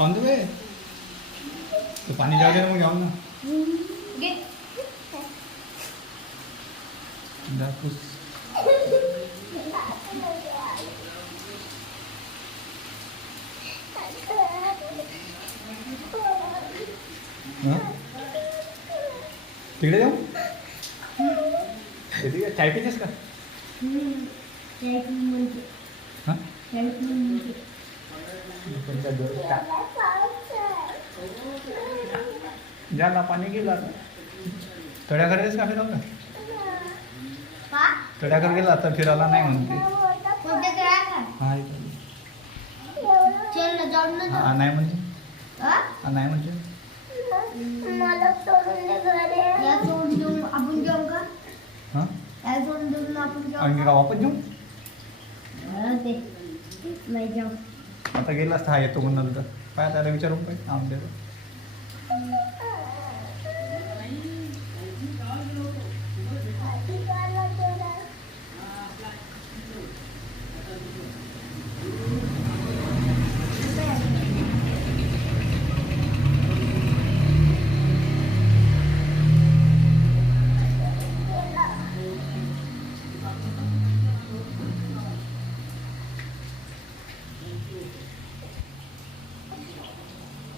On the way तो पाणी जाऊ दे ना मग जाऊन ना घे. दाखवूस हां तिकडे जाऊ तिथे चाय पितेस का हां झाला पाणी गेला तळ्याकडे का फिरवलं तळ्याकडे गेला आता फिरायला नाही म्हणते हा चल ना जाऊन ना हा नाही म्हणजे हा? हा नाही म्हणजे मला सोडून दे घरी. या सोडून देऊन आपण जाऊ का? हां या सोडून देऊन आपण जाऊ आणि का वापस जाऊ ते नाही जाऊ. आता गेला असता हा येतो म्हणून नंतर काय त्याला विचारून पाहिजे आमच्या